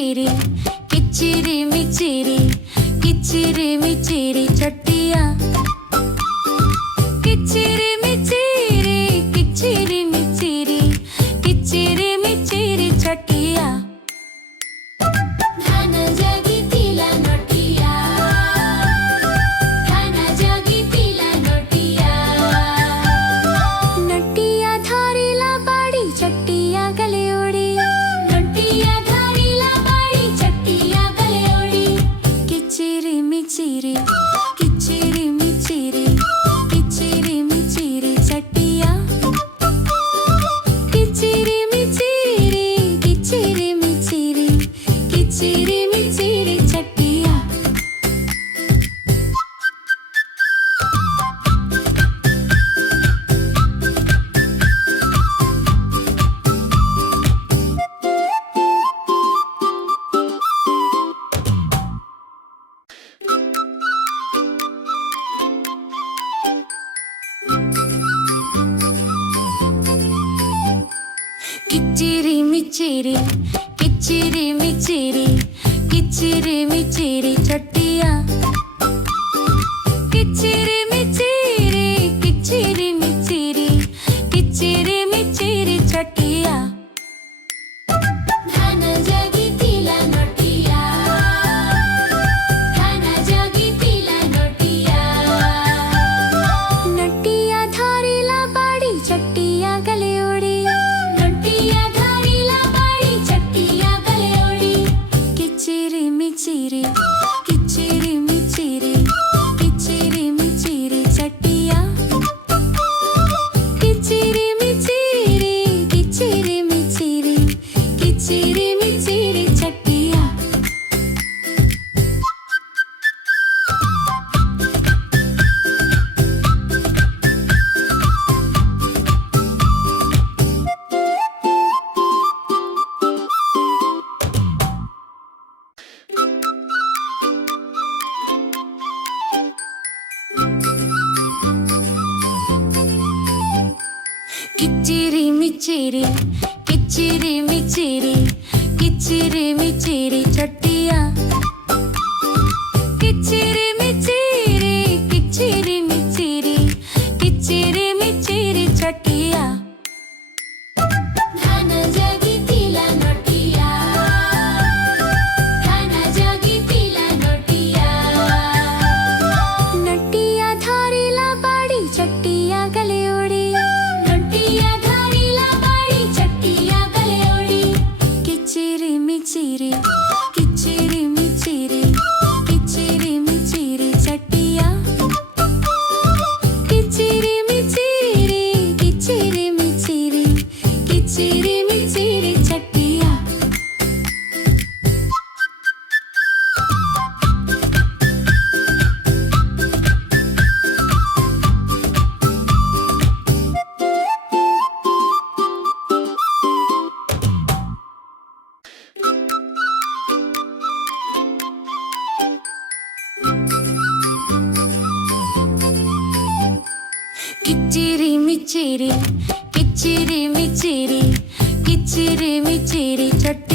मिचिरी किचिरी मिचिरी किचिरी मिचिरी चटिया किचिरी मिचिरी किचिरी मिचिरी किचिरी मिचिरी चटिया धान जगितिला नोटिया धान जगितिला नोटिया नटिया धारिला बाड़ी चटिया गले उड़ी नटिया धारिला बाड़ी चटिया गले उड़ी किचिरी मिचिरी किचिरी मिचिरी किचिरी मिचिरी चटिया किचिरी मिचिरी किचिरी मिचिरी किचिरी मिचिरी चटिया किचिरी मिचिरी किचिरी मिचिरी किचिरी मिचिरी चटिया किचिरी मिचिरी किचिरी मिचिरी किचिरी मिचिरी चटिया धान जगितिला नोटिया धान जगितिला नोटिया नटिया धारिला बाड़ी चटिया गले उड़ी नटिया धारिला बाड़ी चटिया गले उड़ी किचिरी मिचिरी किचिरी मिचिरी किचिरी मिचिरी चटिया किचिरी मिचिरी किचिरी मिचिरी किचिरी मिचिरी चटिया किचिरी मिचिरी किचिरी मिचिरी किचिरी मिचिरी चटिया किचिरी मिचिरी किचिरी मिचिरी किचिरी मिचिरी चटिया धान जगितिला नोटिया धान जगितिला नोटिया नटिया धारिला बाड़ी चटिया गले उड़ी नटिया धारिला बाड़ी चटिया गले उड़ी किचिरी मिचिरी किचिरी मिचिरी किचिरी मिचिरी चटिया किचिरी मिचिरी किचिरी मिचिरी किचिरी मिचिरी चटिया किचिरी मिचिरी किचिरी मिचिरी किचिरी मिचिरी चटिया